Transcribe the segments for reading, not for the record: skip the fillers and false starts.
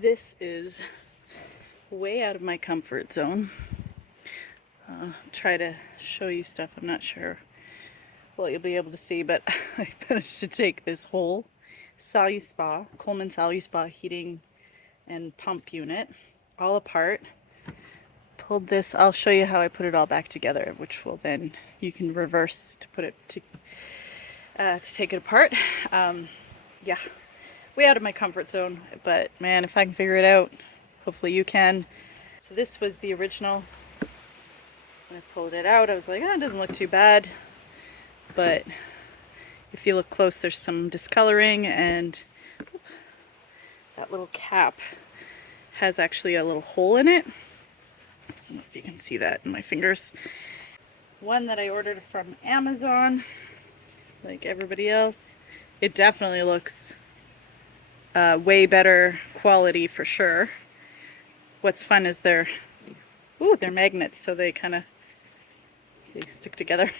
This is way out of my comfort zone. Try to show you stuff. I'm not sure what you'll be able to see, but I managed to take this whole Saluspa, Coleman Saluspa heating and pump unit all apart. Pulled this. I'll show you how I put it all back together, which will then you can reverse to put it to take it apart. Yeah, way out of my comfort zone, but man, if I can figure it out, hopefully you can. So this was the original. When I pulled it out, I was like, oh, it doesn't look too bad, but if you look close, there's some discoloring, and that little cap has actually a little hole in it. I don't know if you can see that in my fingers. One that I ordered from Amazon, like everybody else. It definitely looks way better quality for sure. What's fun is they're magnets, so they kind of stick together.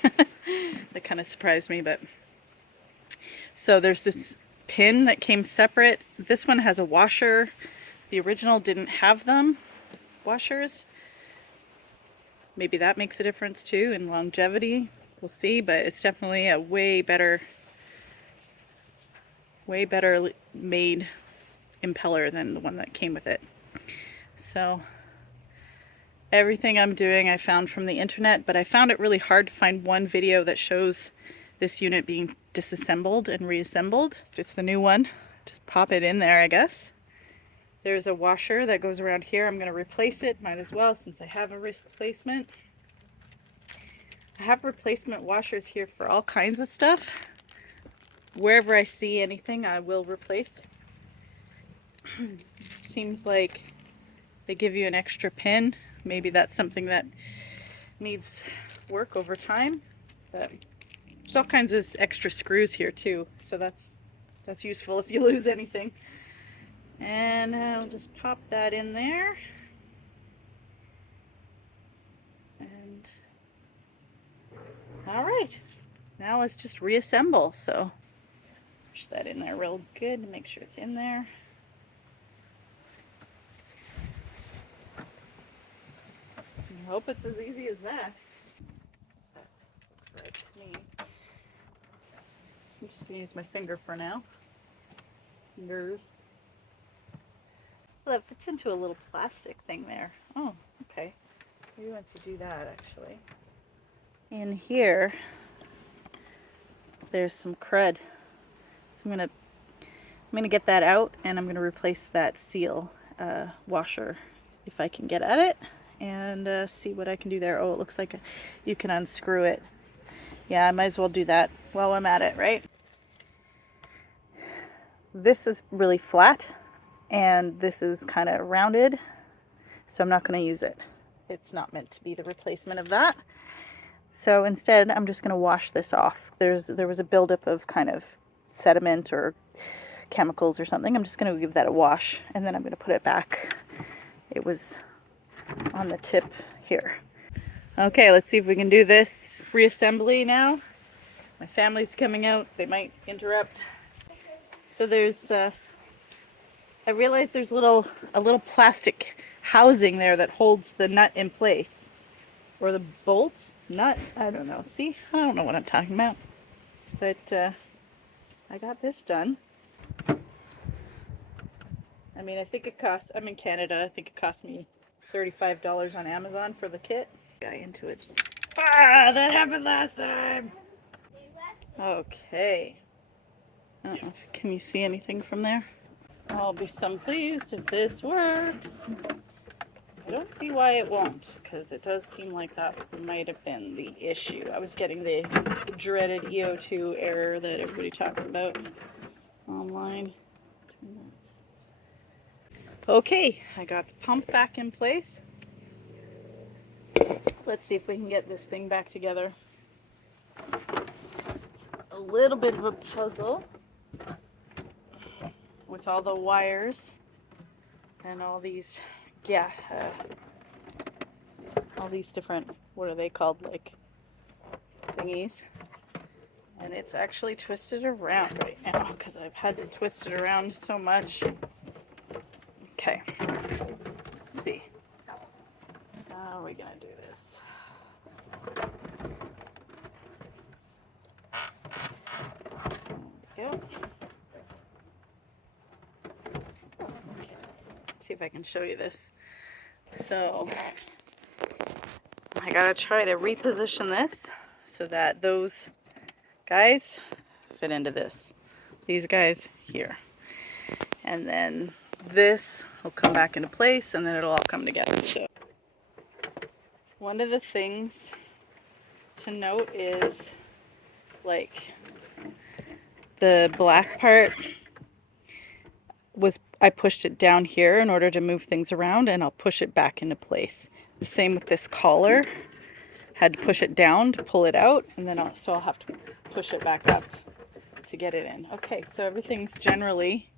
That kind of surprised me, but so there's this pin that came separate. This one has a washer. The original didn't have them, washers. Maybe that makes a difference too in longevity. We'll see, but it's definitely a way better made impeller than the one that came with it. So everything I'm doing I found from the internet, but I found it really hard to find one video that shows this unit being disassembled and reassembled. It's the new one. Just pop it in there, I guess. There's a washer that goes around here. I'm going to replace it. Might as well, since I have a replacement. I have replacement washers here for all kinds of stuff. Wherever I see anything, I will replace. Seems like they give you an extra pin. Maybe that's something that needs work over time. But there's all kinds of extra screws here too, so that's useful if you lose anything. And I'll just pop that in there. And all right, now let's just reassemble. So push that in there real good to make sure it's in there. I hope it's as easy as that. Looks like to me. I'm just gonna use my finger for now. Fingers. Well, that fits into a little plastic thing there. Oh, okay. Maybe once you do that, actually. In here, there's some crud. So I'm gonna get that out, and I'm gonna replace that seal washer if I can get at it, and see what I can do there. Oh, it looks like you can unscrew it. Yeah, I might as well do that while I'm at it, right? This is really flat, and this is kind of rounded, so I'm not going to use it. It's not meant to be the replacement of that. So instead, I'm just going to wash this off. There was a buildup of kind of sediment or chemicals or something. I'm just going to give that a wash, and then I'm going to put it back. It was on the tip here. Okay, let's see if we can do this reassembly now. My family's coming out. They might interrupt. So there's, I realized there's a little plastic housing there that holds the nut in place. Or the bolts? Nut? I don't know. See? I don't know what I'm talking about. But I got this done. I mean, I think it costs, I'm in Canada, I think it cost me $35 on Amazon for the kit. Got into it. Ah, that happened last time! Okay. I don't know if, can you see anything from there? I'll be some pleased if this works. I don't see why it won't, because it does seem like that might have been the issue. I was getting the dreaded EO2 error that everybody talks about online. Okay, I got the pump back in place. Let's see if we can get this thing back together. It's a little bit of a puzzle with all the wires and all these, all these different, what are they called, like thingies. And it's actually twisted around right now because I've had to twist it around so much. Okay. Okay, let's see. How are we gonna do this? There we go. Okay. Let's see if I can show you this. So I gotta try to reposition this so that those guys fit into this. These guys here. And then this will come back into place and then it'll all come together. So one of the things to note is like the black part was, I pushed it down here in order to move things around, and I'll push it back into place. The same with this collar. Had to push it down to pull it out, and then I'll have to push it back up to get it in. Okay, so everything's generally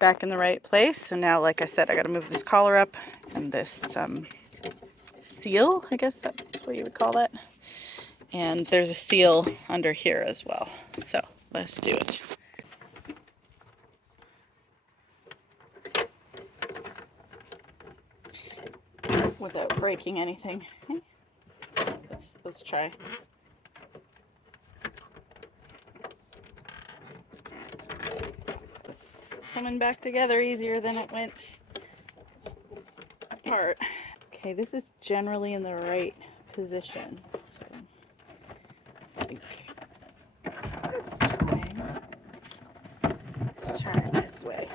back in the right place. So now, like I said, I got to move this collar up and this seal, I guess that's what you would call that. And there's a seal under here as well. So let's do it. Without breaking anything. Let's try. Coming back together easier than it went apart. Okay, this is generally in the right position. So I think let's try it this way.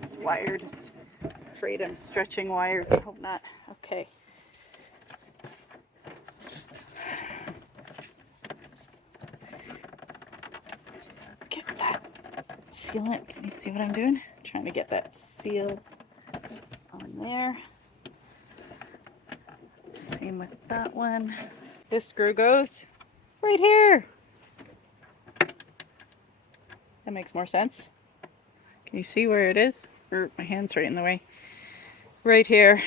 This wire, just afraid I'm stretching wires. I hope not. Okay. Get that sealant. Can you see what I'm doing? I'm trying to get that seal on there. Same with that one. This screw goes right here. That makes more sense. Can you see where it is? Or my hand's right in the way. Right here.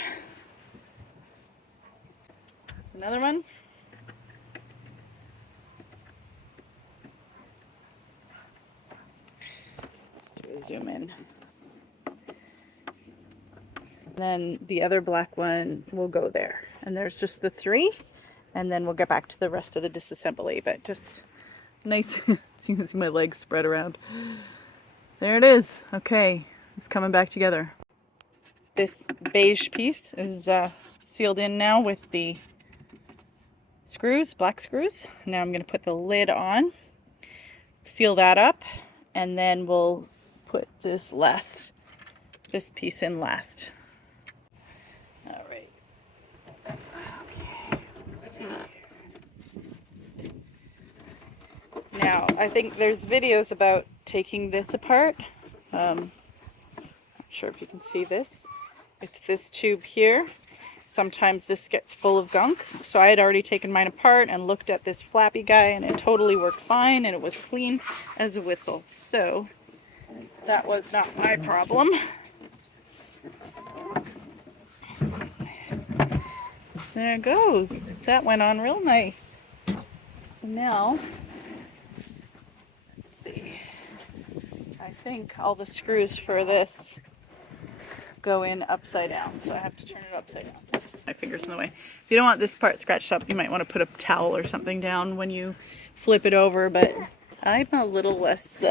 That's another one. Let's do a zoom in. Then the other black one will go there. And there's just the three. And then we'll get back to the rest of the disassembly. But just nice. You can see my legs spread around. There it is. Okay. It's coming back together. This beige piece is sealed in now with the screws, black screws. Now I'm going to put the lid on, seal that up, and then we'll put this piece in last. All right. Okay. Let's see. Now, I think there's videos about taking this apart. Not sure if you can see this. It's this tube here. Sometimes this gets full of gunk. So I had already taken mine apart and looked at this flappy guy, and it totally worked fine and it was clean as a whistle. So that was not my problem. There it goes. That went on real nice. So now, let's see. I think all the screws for this go in upside down, so I have to turn it upside down. My finger's in the way. If you don't want this part scratched up, you might want to put a towel or something down when you flip it over, but I'm a little less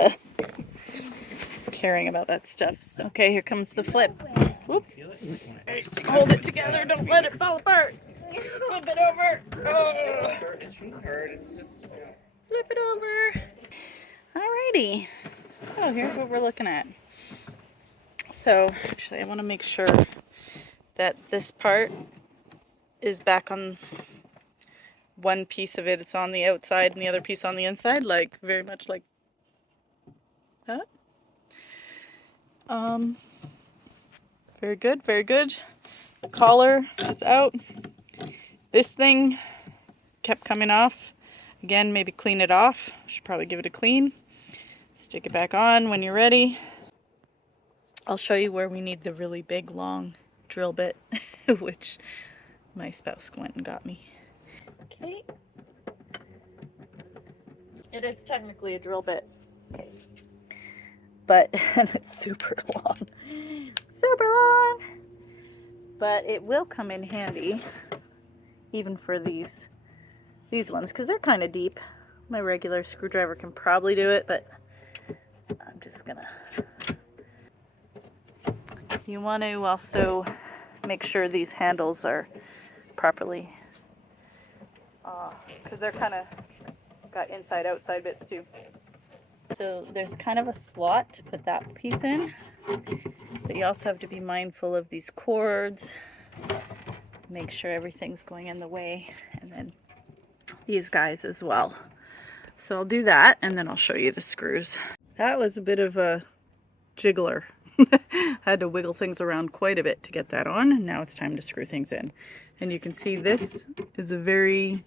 caring about that stuff. So, okay, here comes the flip. Whoop. Hold it together, don't let it fall apart. Flip it over. Oh. Flip it over. Alrighty. Oh, here's what we're looking at. So, actually, I want to make sure that this part is back on one piece of it. It's on the outside and the other piece on the inside, like very much like that. Very good, very good. The collar is out. This thing kept coming off. Again, maybe clean it off. Should probably give it a clean. Stick it back on when you're ready. I'll show you where we need the really big, long drill bit, which my spouse went and got me. Okay. It is technically a drill bit, but and it's super long. Super long! But it will come in handy, even for these ones, because they're kind of deep. My regular screwdriver can probably do it, but I'm just gonna... You want to also make sure these handles are properly, because they're kind of got inside outside bits too. So there's kind of a slot to put that piece in, but you also have to be mindful of these cords, make sure everything's going in the way, and then these guys as well. So I'll do that, and then I'll show you the screws. That was a bit of a jiggler. I had to wiggle things around quite a bit to get that on, and now it's time to screw things in. And you can see this is a very,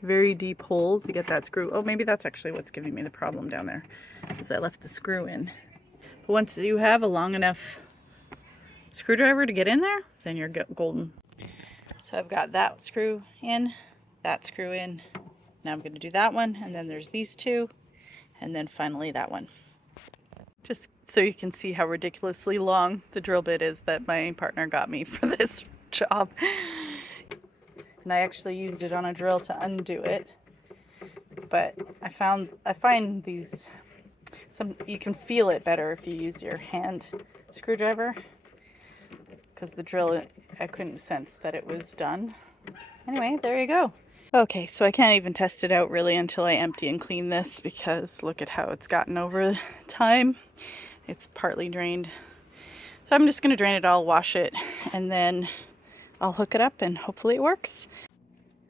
very deep hole to get that screw. Oh, maybe that's actually what's giving me the problem down there, because I left the screw in. But once you have a long enough screwdriver to get in there, then you're golden. So I've got that screw in, that screw in. Now I'm going to do that one, and then there's these two, and then finally that one. Just so you can see how ridiculously long the drill bit is that my partner got me for this job. And I actually used it on a drill to undo it. But I find these, you can feel it better if you use your hand screwdriver, because the drill, I couldn't sense that it was done. Anyway, there you go. Okay, so I can't even test it out really until I empty and clean this, because look at how it's gotten over time. It's partly drained. So I'm just going to drain it all, wash it, and then I'll hook it up and hopefully it works.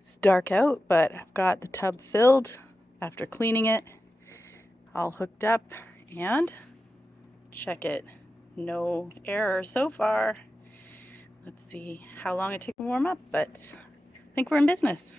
It's dark out, but I've got the tub filled after cleaning it, all hooked up, and check it. No error so far. Let's see how long it takes to warm up, but I think we're in business.